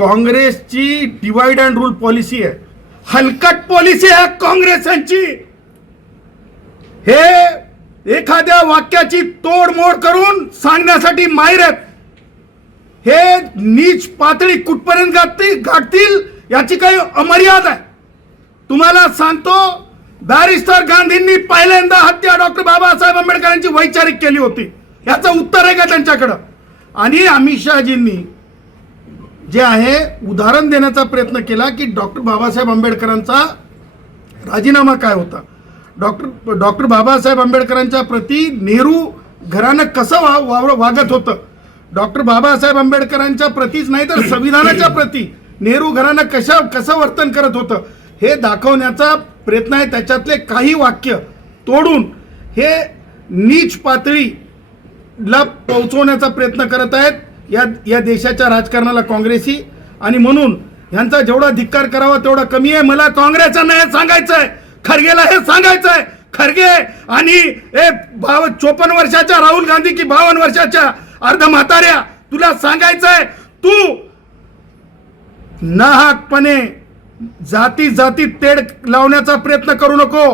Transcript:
काँग्रेसची divide and rule policy आहे, हलकट policy आहे काँग्रेसांची. हे एखाद्या वाक्याची तोडमोड करून सांगण्यासाठी माहिर आहेत. हे नीच पातळी कुठपर्यंत गाठतील याची काही अमर्याद आहे. तुम्हाला सांगतो, बॅरिस्टर गांधींनी पहिल्यांदा हत्या डॉक्टर बाबासाहेब आंबेडकरांची वैचारिक केली होती. याचं उत्तर आहे का त्यांच्याकडं? आणि अमित शहाजींनी जे आहे उदाहरण देण्याचा प्रयत्न केला की डॉक्टर बाबासाहेब आंबेडकरांचा राजीनामा काय होता, डॉक्टर बाबासाहेब आंबेडकरांच्या प्रती नेहरू घराणं कसं वागत होतं, डॉक्टर बाबासाहेब आंबेडकरांच्या प्रतीच नाही तर संविधानाच्या प्रती नेहरू घराणं कसं वर्तन करत होतं हे दाखवण्याचा प्रयत्न आहे. त्याच्यातले काही वाक्य तोडून हे नीच पातळीला पोहोचवण्याचा प्रयत्न करत आहेत या देशाच्या राजकारणाला काँग्रेसी. आणि म्हणून यांचा जेवढा धिक्कार करावा तेवढा कमी आहे. मला काँग्रेसचं नाही सांगायचं आहे, खरगेला हे सांगायचं आहे. खरगे आणि 54 वर्षाच्या राहुल गांधी की 52 वर्षाच्या अर्ध म्हाताऱ्या, तुला सांगायचं आहे, तू नाहकपणे जाती तेढ लावण्याचा प्रयत्न करू नको.